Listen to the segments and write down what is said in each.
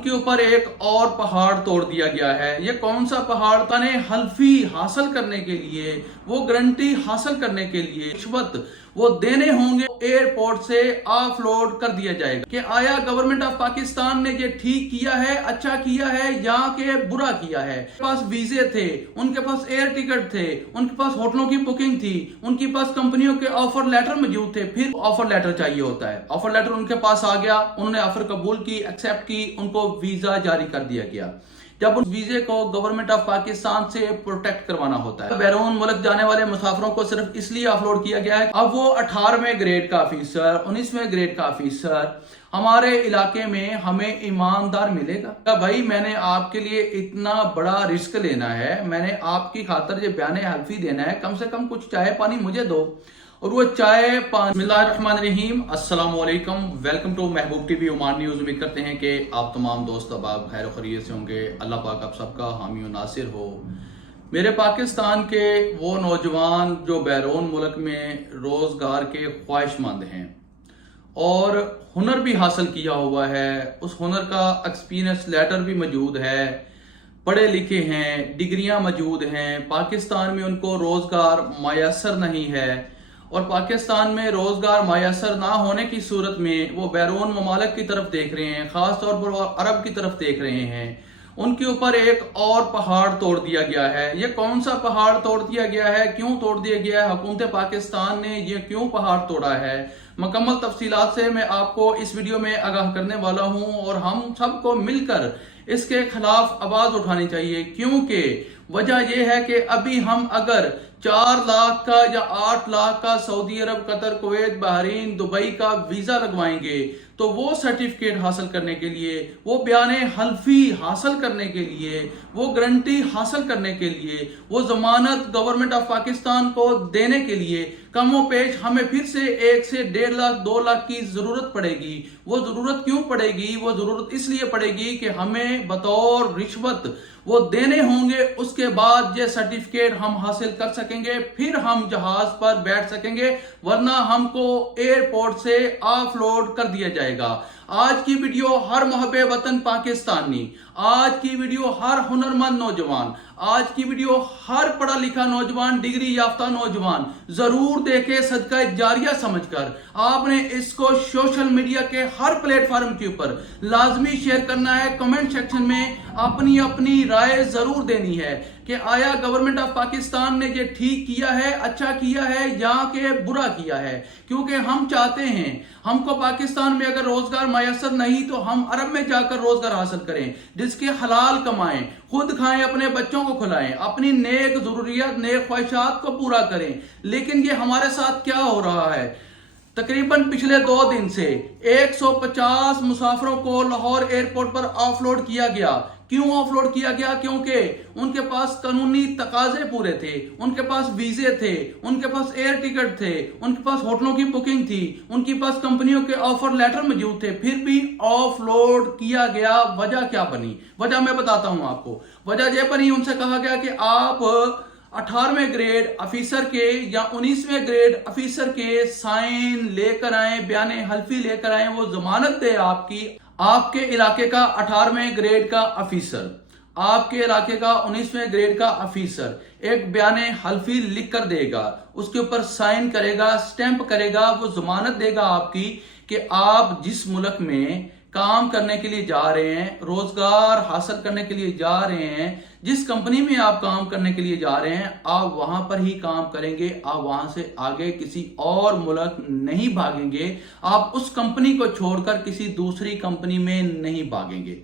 उनके ऊपर एक और पहाड़ तोड़ दिया गया है। ये कौन सा पहाड़? तने हल्फी हासिल करने के लिए, वो गारंटी हासिल करने के लिए रिश्वत वो देने होंगे, एयरपोर्ट से ऑफलोड कर दिया जाएगा। कि आया गवर्नमेंट ऑफ पाकिस्तान ने ये ठीक किया है, अच्छा किया है या कि बुरा किया है? उनके पास वीजे थे, उनके पास एयर टिकट थे, उनके पास होटलों की बुकिंग थी, उनके पास कंपनियों के ऑफर लेटर मौजूद थे। फिर ऑफर लेटर चाहिए होता है, ऑफर लेटर उनके पास आ गया, उन्होंने ऑफर कबूल की, एक्सेप्ट की, उनको वीजा जारी कर दिया गया। जब उस वीजे को गवर्नमेंट ऑफ पाकिस्तान से प्रोटेक्ट करवाना होता है, बैरून मुल्क जाने वाले मुसाफिरों को सिर्फ इसलिए ऑफलोड किया गया है। अब वो 18वें ग्रेड का ऑफिसर, 19वें ग्रेड का ऑफिसर हमारे इलाके में हमें ईमानदार मिलेगा? भाई मैंने आपके लिए इतना बड़ा रिस्क लेना है, मैंने आपकी खातर ये बयान हल्फी देना है, कम से कम कुछ चाय पानी मुझे दो। और वो चाय पानी। बिस्मिल्लाहिर्रहमानिर्रहीम, अस्सलाम वालेकुम, welcome to Mehboob TV Oman news. उम्मीद करते हैं कि आप तमाम दोस्त अब खैर खैरियत से होंगे। अल्लाह पाक आप सबका हामी और नासिर हो। मेरे पाकिस्तान के वो नौजवान जो बैरून मुल्क में रोज़गार के ख्वाहिशमंद हैं और हुनर भी हासिल किया हुआ है, उस हुनर का एक्सपीरियंस लेटर भी मौजूद है, पढ़े लिखे हैं, डिग्रियां मौजूद हैं, पाकिस्तान में उनको रोज़गार मयसर नहीं है और पाकिस्तान में रोज़गार मयसर ना होने की सूरत में वो बैरून ममालिक की तरफ देख रहे हैं, ख़ास तौर पर वो अरब की तरफ देख रहे हैं। उनके ऊपर एक और पहाड़ तोड़ दिया गया है। ये कौन सा पहाड़ तोड़ दिया गया है, क्यों तोड़ दिया गया है, हुकूमत पाकिस्तान ने ये क्यों पहाड़ तोड़ा है, मुकम्मल तफसीलात से मैं आपको इस वीडियो में आगाह करने वाला हूं। और हम सबको मिलकर इसके खिलाफ आवाज उठानी चाहिए, क्योंकि वजह यह है कि अभी हम अगर 4 लाख का या 8 लाख का सऊदी अरब, कतर, कुवैत, बहरीन, दुबई का वीजा लगवाएंगे तो वो सर्टिफिकेट हासिल करने के लिए, वो बयान हल्फी हासिल करने के लिए, वो गारंटी हासिल करने के लिए, वो जमानत गवर्नमेंट ऑफ पाकिस्तान को देने के लिए कमो पेश हमें फिर से 1 से 1.5 लाख 2 लाख की जरूरत पड़ेगी। वो जरूरत क्यों पड़ेगी? वो जरूरत इसलिए पड़ेगी कि हमें बतौर रिश्वत वो देने होंगे, उसके बाद ये सर्टिफिकेट हम हासिल कर सकेंगे, फिर हम जहाज पर बैठ सकेंगे, वरना हमको एयरपोर्ट से ऑफलोड कर दिया जाएगा। आज की वीडियो हर मुहब्बे वतन पाकिस्तानी, आज की वीडियो हर हुनरमंद नौजवान, आज की वीडियो हर पढ़ा लिखा नौजवान, डिग्री याफ्ता नौजवान जरूर देखे, सदका जारिया समझकर आपने इसको सोशल मीडिया के हर प्लेटफॉर्म के ऊपर लाजमी शेयर करना है। कमेंट सेक्शन में अपनी अपनी राय जरूर देनी है कि आया गवर्नमेंट ऑफ पाकिस्तान ने ये ठीक किया है, अच्छा किया है या कि बुरा किया है। क्योंकि हम चाहते हैं हमको पाकिस्तान में अगर रोजगार मयसर नहीं तो हम अरब में जाकर रोजगार हासिल करें, जिसके हलाल कमाएं, खुद खाएं, अपने बच्चों को खिलाएं, अपनी नेक जरूरियात, नेक ख्वाहिशात को पूरा करें। लेकिन ये हमारे साथ क्या हो रहा है? तकरीबन पिछले 2 दिन से 150 मुसाफिरों को लाहौर एयरपोर्ट पर ऑफलोड किया गया। क्यों ऑफलोड किया गया? क्योंकि उनके पास कानूनी तकाजे पूरे थे, उनके पास वीजे थे, उनके पास एयर टिकट थे, उनके पास होटलों की बुकिंग थी, उनके पास कंपनियों के ऑफर लेटर मौजूद थे, फिर भी ऑफलोड किया गया। वजह क्या बनी? वजह मैं बताता हूं आपको। वजह यह बनी, उनसे कहा गया कि आप 18वें ग्रेड ऑफिसर के या 19वें ग्रेड ऑफिसर के साइन लेकर आए, बयान हल्फी लेकर आए, वो जमानत दे आपके इलाके का 18वें ग्रेड का ऑफिसर, आपके इलाके का 19वें ग्रेड का ऑफिसर एक बयान हल्फी लिख कर देगा, उसके ऊपर साइन करेगा, स्टैंप करेगा, वो जमानत देगा आपकी कि आप जिस मुल्क में काम करने के लिए जा रहे हैं, रोजगार हासिल करने के लिए जा रहे हैं, जिस कंपनी में आप काम करने के लिए जा रहे हैं, आप वहां पर ही काम करेंगे, आप वहां से आगे किसी और मुल्क नहीं भागेंगे, आप उस कंपनी को छोड़कर किसी दूसरी कंपनी में नहीं भागेंगे।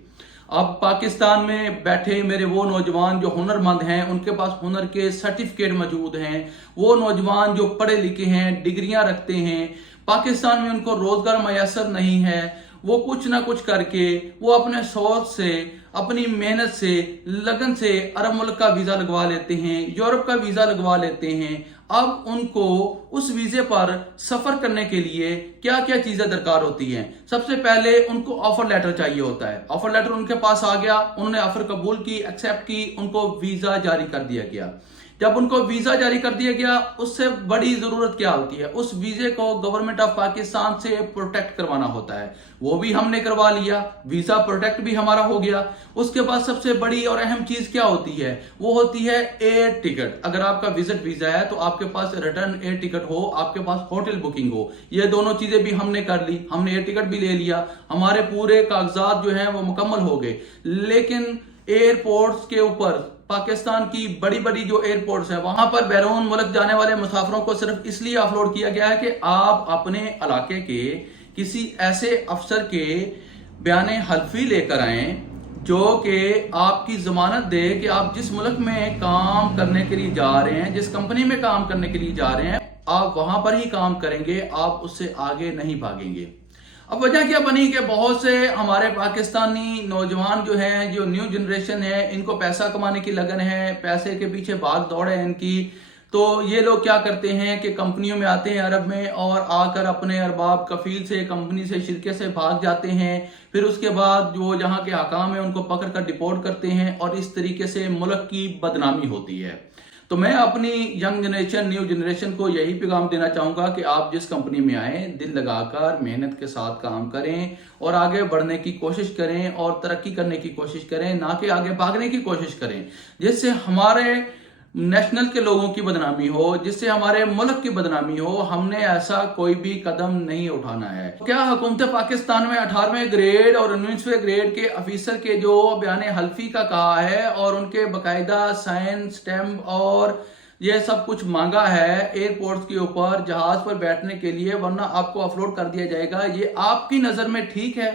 अब पाकिस्तान में बैठे मेरे वो नौजवान जो हुनरमंद हैं, उनके पास हुनर के सर्टिफिकेट मौजूद हैं, वो नौजवान जो पढ़े लिखे हैं, डिग्रियां रखते हैं, पाकिस्तान में उनको रोजगार मयसर नहीं है, वो कुछ ना कुछ करके वो अपने सोच से, अपनी मेहनत से, लगन से अरब मुल्क का वीजा लगवा लेते हैं, यूरोप का वीजा लगवा लेते हैं। अब उनको उस वीजे पर सफर करने के लिए क्या क्या चीजें दरकार होती हैं? सबसे पहले उनको ऑफर लेटर चाहिए होता है। ऑफर लेटर उनके पास आ गया, उन्होंने ऑफर कबूल की, एक्सेप्ट की, उनको वीजा जारी कर दिया गया। जब उनको वीजा जारी कर दिया गया, उससे बड़ी जरूरत क्या होती है, उस वीजे को गवर्नमेंट ऑफ पाकिस्तान से प्रोटेक्ट करवाना होता है। वो भी हमने करवा लिया, वीजा प्रोटेक्ट भी हमारा हो गया। उसके बाद सबसे बड़ी और अहम चीज क्या होती है, वो होती है एयर टिकट। अगर आपका विजिट वीजा है तो आपके पास रिटर्न एयर टिकट हो, आपके पास होटल बुकिंग हो, ये दोनों चीजें भी हमने कर ली। हमने एयर टिकट भी ले लिया, हमारे पूरे कागजात जो हैं वो मुकम्मल हो गए। लेकिन एयरपोर्ट्स के ऊपर, पाकिस्तान की बड़ी बड़ी जो एयरपोर्ट्स हैं, वहां पर बैरून मुल्क जाने वाले मुसाफिरों को सिर्फ इसलिए ऑफलोड किया गया है कि आप अपने इलाके के किसी ऐसे अफसर के बयान हल्फी लेकर आए जो कि आपकी जमानत दे कि आप जिस मुल्क में काम करने के लिए जा रहे हैं, जिस कंपनी में काम करने के लिए जा रहे हैं, आप वहां पर ही काम करेंगे, आप उससे आगे नहीं भागेंगे। अब वजह क्या बनी कि बहुत से हमारे पाकिस्तानी नौजवान जो हैं, जो न्यू जनरेशन है, इनको पैसा कमाने की लगन है, पैसे के पीछे भाग दौड़ है इनकी। तो ये लोग क्या करते हैं कि कंपनियों में आते हैं अरब में, और आकर अपने अरबाब कफील से, कंपनी से, शिरके से भाग जाते हैं। फिर उसके बाद जो जहाँ के हकाम है उनको पकड़ कर डिपोर्ट करते हैं, और इस तरीके से मुल्क की बदनामी होती है। तो मैं अपनी यंग जनरेशन, न्यू जनरेशन को यही पैगाम देना चाहूंगा कि आप जिस कंपनी में आए, दिल लगाकर मेहनत के साथ काम करें और आगे बढ़ने की कोशिश करें और तरक्की करने की कोशिश करें, ना कि आगे भागने की कोशिश करें, जिससे हमारे नेशनल के लोगों की बदनामी हो, जिससे हमारे मुल्क की बदनामी हो। हमने ऐसा कोई भी कदम नहीं उठाना है। क्या हुकूमत पाकिस्तान में 18वें ग्रेड और 19वें ग्रेड के अफीसर के जो बयान हल्फी का कहा है और उनके बाकायदा साइन, स्टैम्प और ये सब कुछ मांगा है एयरपोर्ट्स के ऊपर जहाज पर बैठने के लिए, वरना आपको अपलोड कर दिया जाएगा, ये आपकी नजर में ठीक है?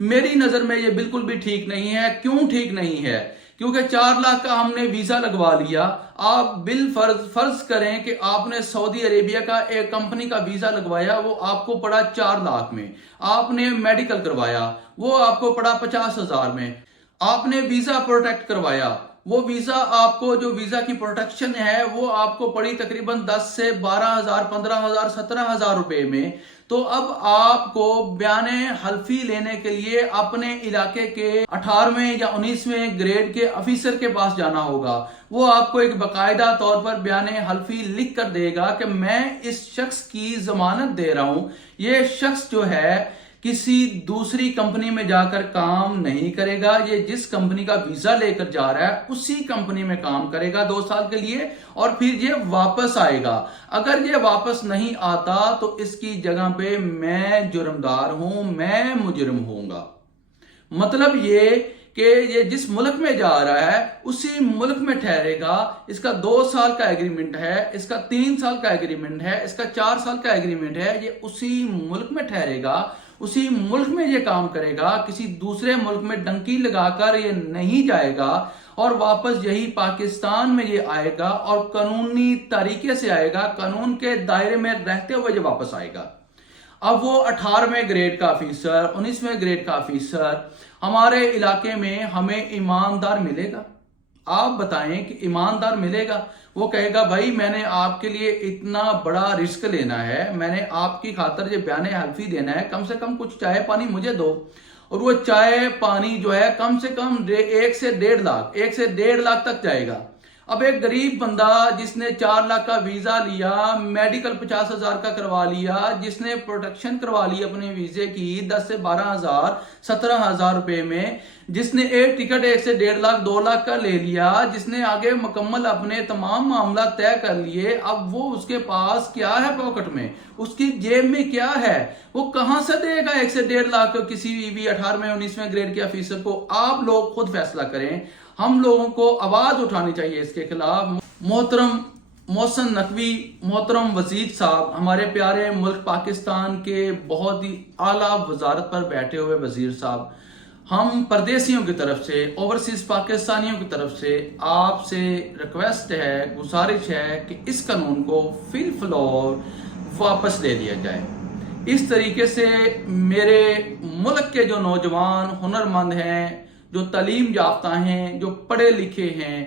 मेरी नजर में ये बिल्कुल भी ठीक नहीं है। क्यों ठीक नहीं है? क्योंकि 4 लाख का हमने वीजा लगवा लिया। आप बिल फर्ज करें कि आपने सऊदी अरेबिया का एक कंपनी का वीजा लगवाया, वो आपको पड़ा 4 लाख में। आपने मेडिकल करवाया, वो आपको पड़ा 50,000 में। आपने वीजा प्रोटेक्ट करवाया, वो वीजा आपको, जो वीजा की प्रोटेक्शन है, वो आपको पड़ी तकरीबन 10 से 12,000, 15,000, 17,000 रुपए में। तो अब आपको बयाने हल्फी लेने के लिए अपने इलाके के 18वें या 19वें ग्रेड के अफीसर के पास जाना होगा। वो आपको एक बाकायदा तौर पर बयाने हल्फी लिख कर देगा कि मैं इस शख्स की जमानत दे रहा हूं, ये शख्स जो है किसी दूसरी कंपनी में जाकर काम नहीं करेगा, ये जिस कंपनी का वीजा लेकर जा रहा है उसी कंपनी में काम करेगा 2 साल के लिए, और फिर ये वापस आएगा। अगर ये वापस नहीं आता तो इसकी जगह पे मैं जुर्मदार हूं, मैं मुजरिम होऊंगा। मतलब ये कि ये जिस मुल्क में जा रहा है उसी मुल्क में ठहरेगा। इसका 2 साल का एग्रीमेंट है, इसका 3 साल का एग्रीमेंट है, इसका 4 साल का एग्रीमेंट है, ये उसी मुल्क में ठहरेगा, उसी मुल्क में ये काम करेगा, किसी दूसरे मुल्क में डंकी लगाकर ये नहीं जाएगा, और वापस यही पाकिस्तान में ये आएगा और कानूनी तरीके से आएगा, कानून के दायरे में रहते हुए ये वापस आएगा। अब वो 18वें ग्रेड का ऑफिसर, 19वें ग्रेड का ऑफिसर हमारे इलाके में हमें ईमानदार मिलेगा? आप बताएं कि ईमानदार मिलेगा? वो कहेगा भाई मैंने आपके लिए इतना बड़ा रिस्क लेना है, मैंने आपकी खातर ये बयान हल्फी देना है, कम से कम कुछ चाय पानी मुझे दो। और वो चाय पानी जो है कम से कम 1 से 1.5 लाख तक जाएगा। अब एक गरीब बंदा जिसने 4 लाख का वीजा लिया, मेडिकल 50,000 का करवा लिया, जिसने प्रोटेक्शन करवा ली अपने वीजे की 10 से 12,000, 17,000 रुपए में, जिसने एक टिकट 1 से 1.5 लाख, 2 लाख का ले लिया, जिसने आगे मुकम्मल अपने तमाम मामला तय कर लिए, अब वो उसके पास क्या है पॉकेट में, उसकी जेब में क्या है, वो कहां से देगा 1 से 1.5 लाख किसी भी 18वें 19वें ग्रेड के ऑफिसर को? आप लोग खुद फैसला करें। हम लोगों को आवाज उठानी चाहिए इसके खिलाफ। मोहतरम मोहसिन नकवी, मोहतरम वजीर साहब, हमारे प्यारे मुल्क पाकिस्तान के बहुत ही आला वजारत पर बैठे हुए वजीर साहब, हम परदेसियों की तरफ से, ओवरसीज पाकिस्तानियों की तरफ से आपसे रिक्वेस्ट है, गुजारिश है कि इस कानून को फिल फ्लोर वापस ले लिया जाए। इस तरीके से मेरे मुल्क के जो नौजवान हुनरमंद हैं, जो तालीम याफ्ता हैं, जो पढ़े लिखे हैं,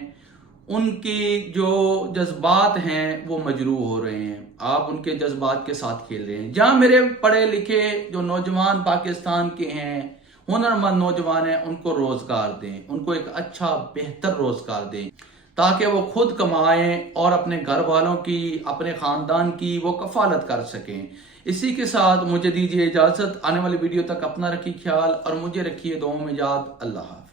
उनकी जो जज्बात हैं वो मजरूह हो रहे हैं। आप उनके जज्बात के साथ खेल रहे हैं। जहां मेरे पढ़े लिखे जो नौजवान पाकिस्तान के हैं, हुनरमंद नौजवान हैं, उनको रोजगार दें, उनको एक अच्छा बेहतर रोजगार दें। تاکہ وہ خود کمائیں اور اپنے گھر والوں کی، اپنے خاندان کی وہ کفالت کر سکیں۔ اسی کے ساتھ مجھے دیجیے اجازت، آنے والی ویڈیو تک اپنا رکھیے خیال اور مجھے رکھیے دعاؤں میں یاد۔ اللہ حافظ۔